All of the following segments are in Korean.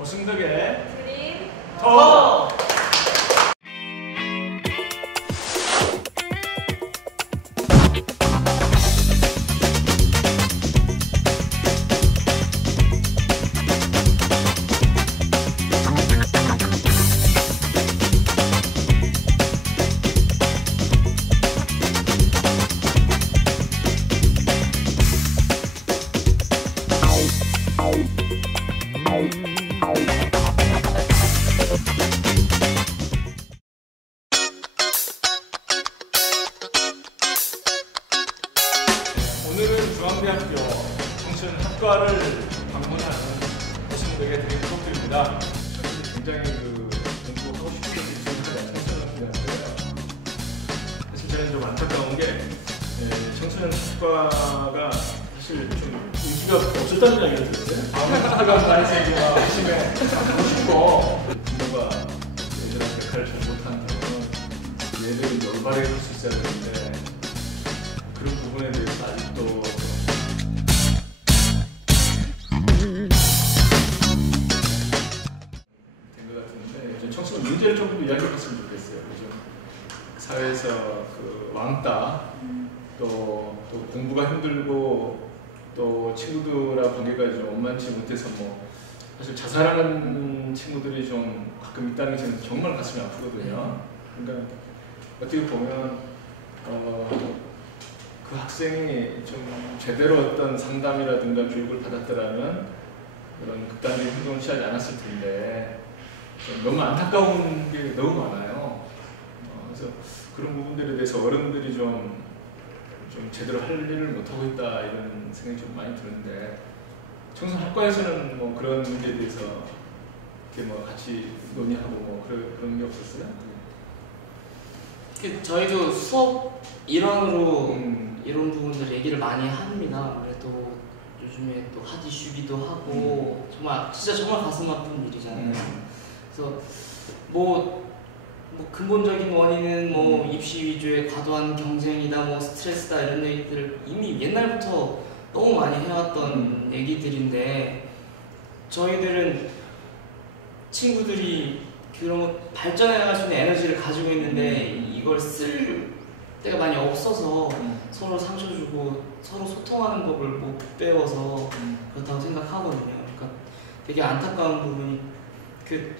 오승덕의 그림 더. 할수 있어야 되는데 그런 부분에 대해서 아직도 된 것 같은데 요즘 청소년 문제를 조금 이야기했으면 좋겠어요. 요즘 사회에서 그 왕따 또, 또 공부가 힘들고 또 친구들하고 관계가 좀 원만치 못해서 뭐 사실 자살하는 친구들이 좀 가끔 있다는 게 정말 가슴이 아프거든요. 그러니까 어떻게 보면 어, 그 학생이 좀 제대로 어떤 상담이라든가 교육을 받았더라면 그런 극단적인 행동을 취하지 않았을 텐데 좀 너무 안타까운 게 너무 많아요. 어, 그래서 그런 부분들에 대해서 어른들이 좀, 좀 제대로 할 일을 못하고 있다 이런 생각이 좀 많이 드는데 청소학과에서는 뭐 그런 문제에 대해서 이렇게 뭐 같이 논의하고 뭐 그런, 그런 게 없었어요? 그 저희도 수업 일환으로 음. 이런 부분들 얘기를 많이 합니다. 아무래도 요즘에 또 핫 이슈기도 하고 정말 진짜 정말 가슴 아픈 일이잖아요. 음. 그래서 뭐, 뭐 근본적인 원인은 뭐 음. 입시 위주의 과도한 경쟁이다, 뭐 스트레스다 이런 얘기들을 이미 옛날부터 너무 많이 해왔던 음. 얘기들인데 저희들은 친구들이 그런 거 발전해갈 수 있는 에너지를 가지고 있는데 음. 이걸 쓸 때가 많이 없어서 음. 서로 상처 주고 서로 소통하는 법을 못 배워서 음. 그렇다고 생각하거든요. 그러니까 되게 안타까운 부분이 그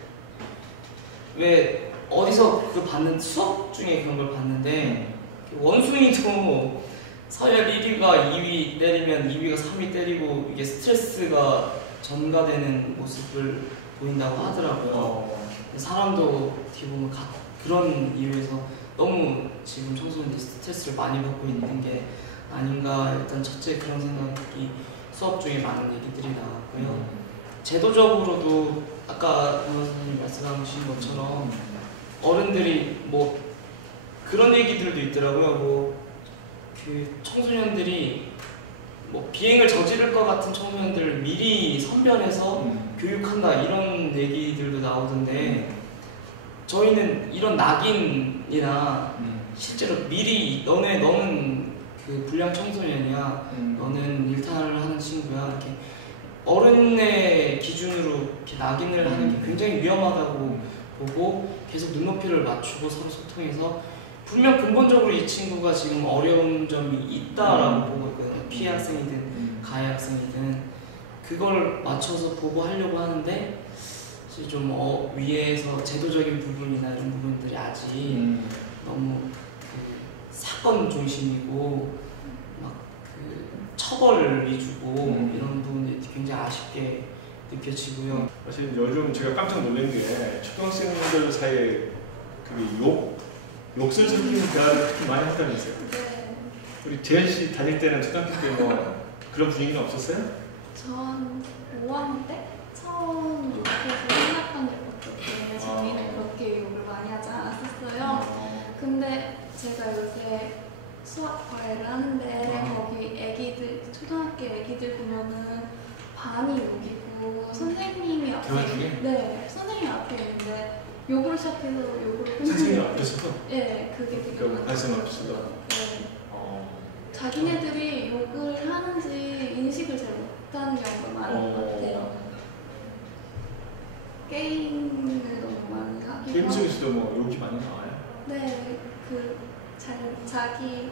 왜 어디서 그 받는 수업 중에 그런 걸 봤는데 그 원숭이도 서열 1위가 2위 때리면 2위가 3위 때리고 이게 스트레스가 전가되는 모습을 보인다고 하더라고요. 어. 사람도 어떻게 보면 가- 그런 이유에서 너무 지금 청소년들이 스트레스를 많이 받고 있는 게 아닌가 일단 첫째 그런 생각이 수업 중에 많은 얘기들이 나왔고요. 제도적으로도 아까 변호사님 말씀하신 것처럼 어른들이 뭐 그런 얘기들도 있더라고요. 뭐 그 청소년들이 뭐 비행을 저지를 것 같은 청소년들을 미리 선별해서 음. 교육한다 이런 얘기들도 나오던데 저희는 이런 낙인이나 음. 실제로 미리 너네 너는 그 불량 청소년이야 음. 너는 일탈을 하는 친구야 이렇게 어른의 기준으로 이렇게 낙인을 하는 게 굉장히 위험하다고 보고 계속 눈높이를 맞추고 서로 소통해서 분명 근본적으로 이 친구가 지금 어려운 점이 있다라고 음. 보고 있거든요 피해 학생이든 음. 가해 학생이든 그걸 맞춰서 보고 하려고 하는데 좀 어, 위에서 제도적인 부분이나 이런 부분들이 아직 음. 너무 그 사건 중심이고 막 그 처벌 위주고 음. 이런 부분이 굉장히 아쉽게 느껴지고요. 사실 요즘 제가 깜짝 놀란 게 초등학생들 사이에 그 욕, 욕설 섞이는 대화를 특히 많이 한다면서요. 네. 우리 재현 씨 다닐 때는 초등학교 때 뭐 그런 분위기는 없었어요? 전 5학년 때 처음 생각한 적밖에 없는데 저희는 아. 그렇게 욕을 많이 하지 않았었어요. 근데 제가 요새 수학 과외를 하는데 아. 거기 애기들 초등학교 애기들 보면은 반이 욕이고 선생님이 앞에? 네 선생님 앞에 있는데 욕을 시작해서 욕을 선생님 앞에서 네 그게 되게. 말씀 앞에서도? 네 어. 자기네들이 욕을 하는지 인식을 잘 못하는 경우가 많은 것 같아요. 게임을 너무 많이 하기도 게임 속에서도 뭐 욕이 많이 나와요. 네, 그 잘, 자기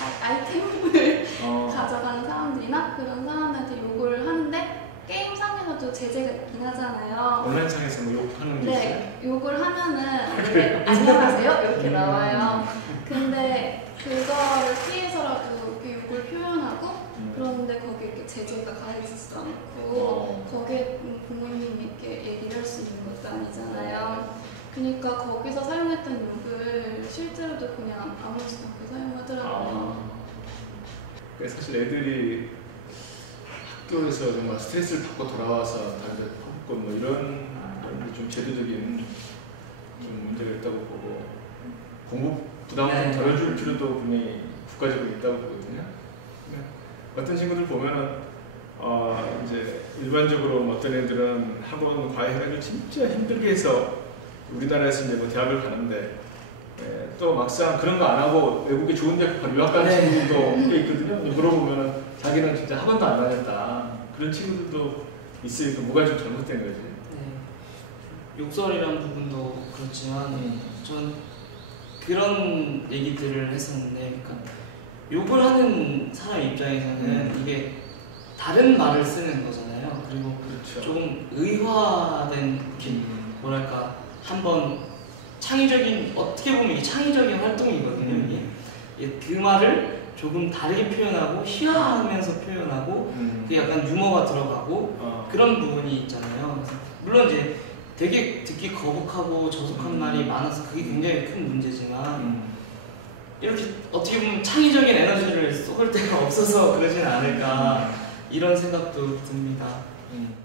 아, 아이템을 어, 가져가는 사람들이나 그런 사람한테 욕을 하는데 게임상에서도 제재가 있긴 하잖아요. 온라인상에서 뭐 욕하는 게 있어요. 네, 욕을 하면은 원래 안녕하세요 이렇게 음. 나와요. 근데 그거를 피해서라도 그 욕을 표현하고 음. 그런데 거기에 이렇게 제재가 가해지지도 않고 어. 거기에 이렇게 얘기를 할 수 있는 것도 아니잖아요. 그러니까 거기서 사용했던 욕을 실제로도 그냥 아무렇지도 않게 사용하더라고요. 아. 사실 애들이 학교에서 정말 스트레스를 받고 돌아와서 담배 피고 뭐 이런 이런 좀 제도적인 좀 문제가 있다고 보고 공부 부담을 네. 좀 덜어줄 필요도 분명히 국가적으로 있다고 보거든요. 네. 어떤 친구들 보면은 어 이제 일반적으로 어떤 애들은 학원 과외를 진짜 힘들게 해서 우리나라에서 이제 뭐 대학을 가는데 예, 또 막상 그런 거 안 하고 외국에 좋은 대학 바로 유학 가는 네. 친구들도 꽤 있거든요. 물어보면은 자기는 진짜 학원도 안 다녔다. 그런 친구들도 있으니까 뭐가 좀 잘못된 거지. 네. 욕설이란 부분도 그렇지만 전 그런 얘기들을 했었는데 그러니까 욕을 하는 사람 입장에서는 이게 다른 말을 쓰는 거잖아요. 그리고 그렇죠. 조금 의화된 이렇게 뭐랄까 한번 창의적인 어떻게 보면 이게 창의적인 활동이거든요. 이게 이게 그 말을 조금 다르게 표현하고 희화하면서 표현하고 음. 그 약간 유머가 들어가고 어. 그런 부분이 있잖아요. 물론 이제 되게 듣기 거북하고 저속한 말이 많아서 그게 굉장히 큰 문제지만 음. 이렇게 어떻게 보면 창의적인 에너지를 쏟을 데가 없어서 그러진 않을까 이런 생각도 듭니다. 음.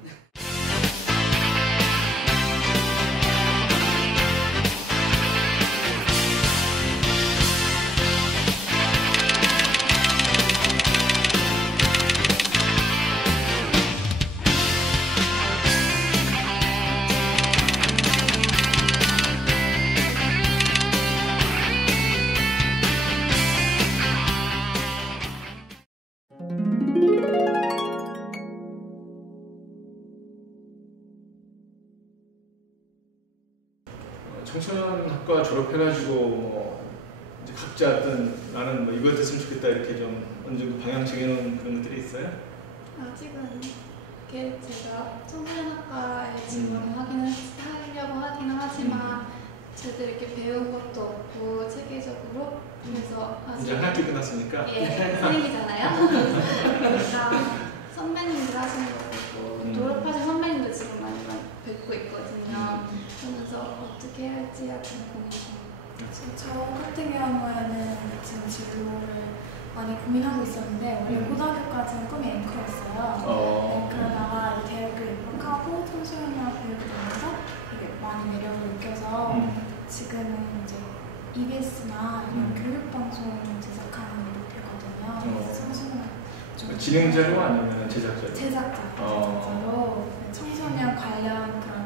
학과 졸업해가지고 뭐 이제 각자 어떤 나는 뭐 이거 됐으면 좋겠다 이렇게 좀 어느 정도 방향 정해놓은 그런 것들이 있어요? 아직은 이게 제가 청소년학과에 지원을 하기는 하려고 하기는 하지만 제대로 이렇게 배운 것도 없고 체계적으로 그래서 이제 한 학기 끝났으니까 예, 생기잖아요. 그러니까 선배님들 하시는 거 보고 음. 졸업하신 선배님도 지금 많이 많이 뵙고 있거든요. 그러면서 어떻게 할지 약간 고민 중. 저 같은 경우에는 지금 진로를 많이 고민하고 있었는데 원래 음. 고등학교까지는 꿈이 앵커였어요. 어, 네, 그러다가 이 대학교 입학하고 청소년학 교육을 하면서 되게 많이 매력을 느껴서 음. 지금은 이제 EBS나 이런 음. 교육방송 제작하는 일을 하거든요. 어. 그래서 청소년 좀 진행자로 아니면 제작자로? 제작자, 어. 제작자로 청소년 관련 그런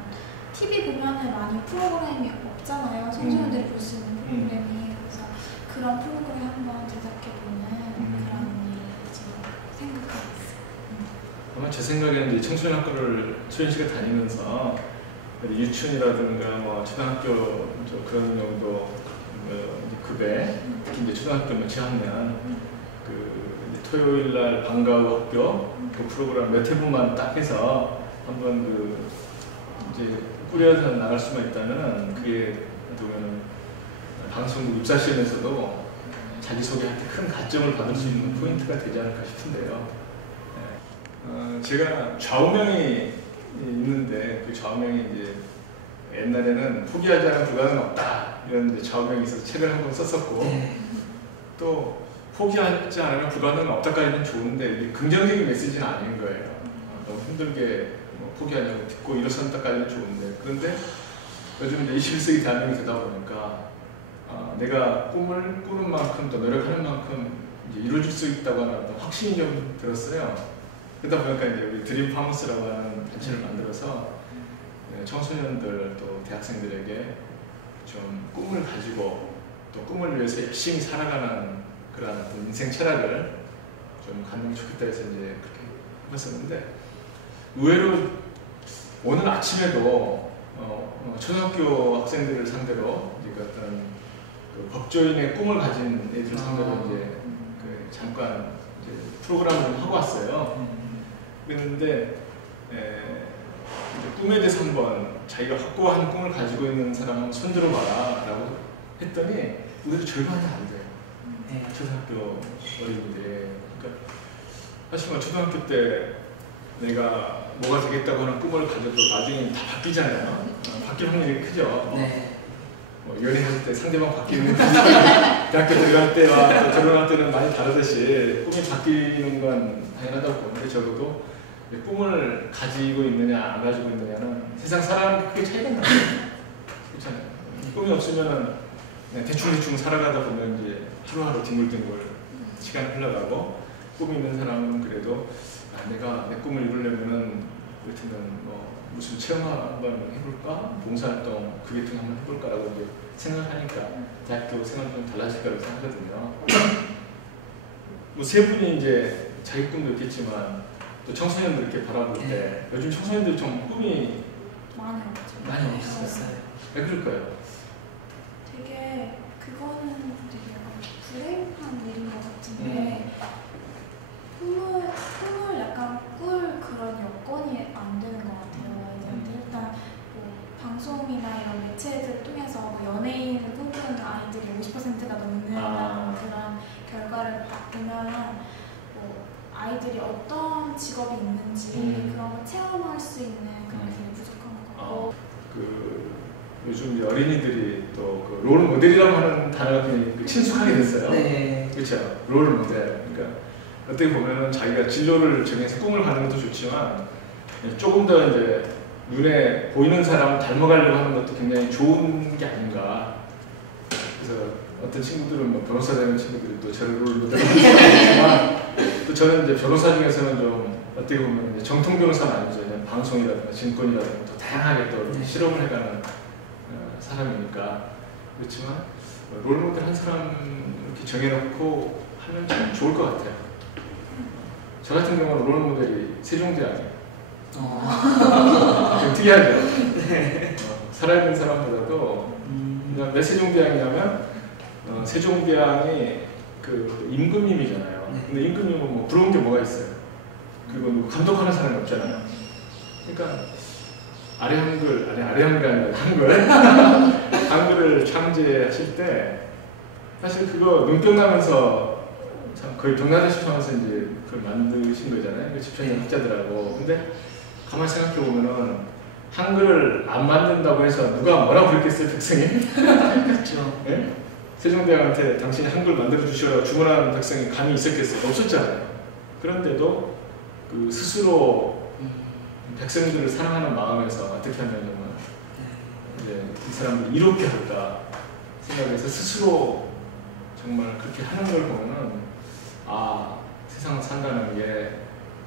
TV 보면은 많이 프로그램이 없잖아요. 청소년들이 볼 수 있는 음. 프로그램이 그래서 그런 프로그램 한번 제작해보는 음. 그런 일 지금 생각하고 있어요. 아마 제 생각에는 이제 청소년 학교를 소연 씨가 다니면서 유치원이라든가 뭐 초등학교 저 그런 정도 어, 급에 특히 이제 초등학교 뭐 저학년 그 토요일 날 방과 후 학교 그 프로그램 몇 회분만 딱 해서 한번 그 이제 꾸려서 나갈 수만 있다면은 그게 보면 방송국 입사 시험에서도 자기 소개할 때 큰 가점을 받을 수 있는 포인트가 되지 않을까 싶은데요. 네. 어, 제가 좌우명이 있는데 그 좌우명이 이제 옛날에는 포기하지 않으면 불가능 없다 이런 좌우명이 있어서 책을 한 권 썼었고 또 포기하지 않으면 불가능 없다까지는 좋은데 긍정적인 메시지는 아닌 거예요. 어, 너무 힘들게 뭐 포기하냐고 듣고 일어선다까지는 좋은데 그런데 요즘 이제 21세기 대한민국이 되다 보니까 아, 내가 꿈을 꾸는 만큼 또 노력하는 만큼 이제 이루어질 수 있다고 하는 어떤 확신이 좀 들었어요. 그러다 보니까 이제 우리 드림 파머스라고 하는 단체를 만들어서 네, 청소년들 또 대학생들에게 좀 꿈을 가지고 또 꿈을 위해서 열심히 살아가는 그런 인생 철학을 좀 갖는 게 좋겠다 해서 이제 그렇게 해봤었는데 의외로 오늘 아침에도 어, 어, 초등학교 학생들을 상대로 이제 그 어떤 그 법조인의 꿈을 가진 애들 상대로 아. 이제 그 잠깐 이제 프로그램을 좀 하고 왔어요. 그랬는데 에, 이제 꿈에 대해서 한번 자기가 확고한 꿈을 가지고 있는 사람은 손들어 봐라라고 했더니 우리도 절반이 안 돼요. 네. 초등학교 어린이들. 그러니까 사실 뭐 초등학교 때 내가 뭐가 되겠다고 하는 꿈을 가져도 나중에 다 바뀌잖아요. 어, 바뀔 확률이 크죠. 네. 뭐 연애할 때 상대방 바뀌는 대학교 들어갈 때와 또 결혼할 때는 많이 다르듯이 꿈이 바뀌는 건 당연하다고 보는데 적어도 이 꿈을 가지고 있느냐 안 가지고 있느냐는 세상 사람 크게 차이가 나요. 그렇잖아요. 꿈이 없으면은 그냥 대충대충 살아가다 보면 이제 하루하루 뒹굴뒹굴 시간 흘러가고 꿈이 있는 사람은 그래도 아, 내가 내 꿈을 이루려면은 그렇다면 뭐 무슨 체험 한번 해볼까? 봉사활동 그게 좀 한번 해볼까라고 이제 생각하니까 대학교 생활이 좀 달라질 거라고 생각하거든요. 뭐 세 분이 이제 자기 꿈도 있겠지만 또 청소년들 이렇게 바라볼 때 요즘 청소년들 좀 꿈이 많이 없죠. 많이 없어요. 왜 그럴까요? 되게 그거는 되게 불행한 일인 것 같은데 음. 꿈을 꿈을 약간 꿀 그런 여건이 안 되는 것 같아요. 애들한테 일단 뭐 방송이나 이런 매체들 통해서 뭐 연예인을 꿈꾸는 아이들이 50%가 넘는 아. 그런 결과를 봐- 보면 뭐 아이들이 어떤 직업이 있는지 음. 그런 걸 체험할 수 있는 그런 게 음. 되게 부족한 것 같고 그 요즘 이제 어린이들이 또그 롤 모델이라고 하는 단어가 굉장히 그 친숙하게 됐어요. 네. 그렇죠. 롤 모델. 그러니까 어떻게 보면은 자기가 진로를 정해서 꿈을 가는 것도 좋지만 조금 더 이제 눈에 보이는 사람 닮아가려고 하는 것도 굉장히 좋은 게 아닌가. 그래서 어떤 친구들은 뭐 변호사 되는 친구들이 또 저를 롤 모델 하지만 또 저는 이제 변호사 중에서는 좀 어떻게 보면 정통 변호사는 아니죠. 방송이라든가 증권이라든가 또 다양하게 또 네. 실험을 해가는 어, 사람이니까 그렇지만 어, 롤 모델 한 사람 이렇게 정해놓고 하면 참 좋을 것 같아요. 저 같은 경우는 롤 모델이 세종대왕이에요. 어. 좀 특이하죠. 어, 살아있는 사람보다도 음. 그냥 왜 세종대왕이냐면 어, 세종대왕이 그 임금님이잖아요. 네. 근데 임금님은 뭐 부러운 게 뭐가 있어요? 그리고 뭐 감독하는 사람이 없잖아요. 그러니까 아래 한글 아니 아래 한글 아니라 한글 한글을 창제하실 때 사실 그거 눈병 나면서 참 거의 병나듯이 하면서 이제 그걸 만드신 거잖아요. 그 집현의 학자들하고. 근데 가만 생각해 보면은 한글을 안 만든다고 해서 누가 뭐라고 그랬겠어요, 백성이? 그렇죠. 예? 세종대왕한테 당신이 한글 만들어 주시라고 주문하는 백성이 감이 있었겠어요? 없었잖아요. 그런데도 그 스스로 음. 백성들을 사랑하는 마음에서 어떻게 하면 정말 네. 이제 이 사람들을 이롭게 할까 생각해서 스스로 정말 그렇게 하는 걸 보면은 아 세상을 산다는 게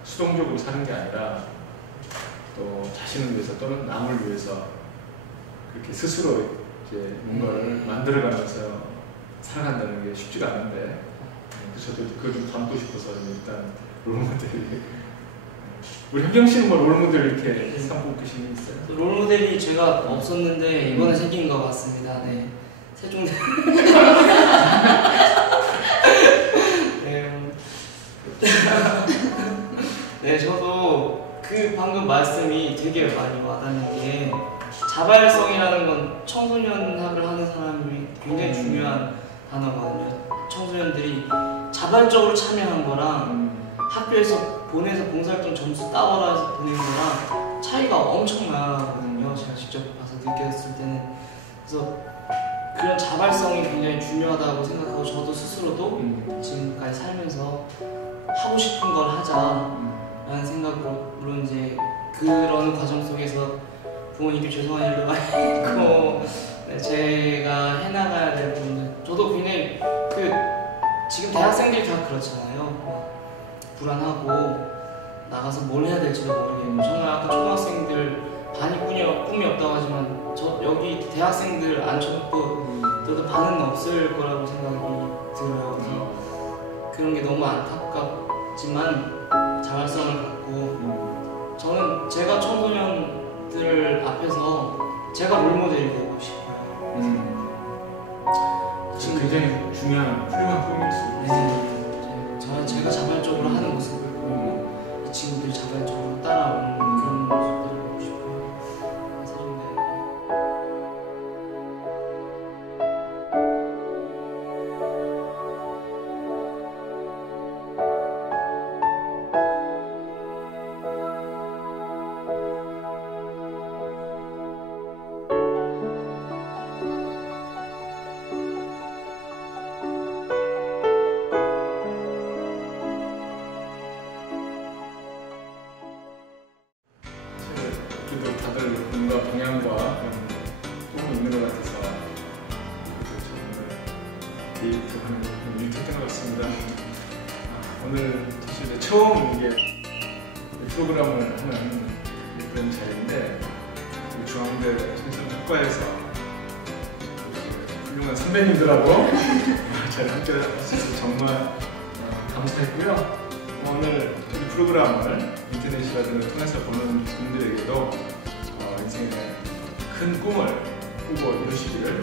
수동적으로 사는 게 아니라 또 자신을 위해서 또는 남을 위해서 그렇게 스스로 이제 뭔가를 만들어가면서 살아간다는 게 쉽지가 않은데 그래서 저도 그걸 좀 담고 싶어서 일단 롤모델이 우리 현경 씨는 뭐 롤모델 이렇게 삼고 계신 게 있어요? 롤 모델이 제가 없었는데 이번에 음. 생긴 것 같습니다. 네. 세종대. 네. 저도 그 방금 말씀이 되게 많이 와닿는 게 자발성이라는 건 청소년학을 하는 사람이 굉장히 음. 중요한 단어거든요. 청소년들이 자발적으로 참여한 거랑 음. 학교에서 보내서 봉사활동 점수 따와라 해서 보낸 거랑 차이가 엄청나거든요. 제가 직접 봐서 느꼈을 때는 그래서 그런 자발성이 굉장히 중요하다고 생각하고 저도 스스로도 음. 지금까지 살면서 하고 싶은 걸 하자라는 생각으로 물론 이제 그런 과정 속에서 부모님께 죄송한 일도 많이 있고 네, 제가 해나가야 될 부분들. 저도 굉장히 그 지금 대학생들이 다 그렇잖아요. 막 불안하고 나가서 뭘 해야 될지도 모르겠고 정말 아까 초등학생들 반이 꿈이, 꿈이 없다고 하지만 저 여기 대학생들 앉혀놓고 저도 반은 없을 거라고 생각이 들어요. 그래서 그런 게 너무 안타깝지만 자발성을 갖고 음. 저는 제가 청소년들 앞에서 제가 롤모델이 되고 싶어요. 음. 지금 굉장히 중요한 훌륭한 수 네, 있습니다. 저 제가 자발적으로 하는 모습을 보고 이 친구들이 자발적으로 따라오는 정말 어, 감사했고요. 오늘 이 프로그램을 인터넷이라든가 통해서 보는 분들에게도 어, 인생의 큰 꿈을 꾸고 이루시기를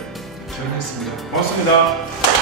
기원했습니다. 고맙습니다.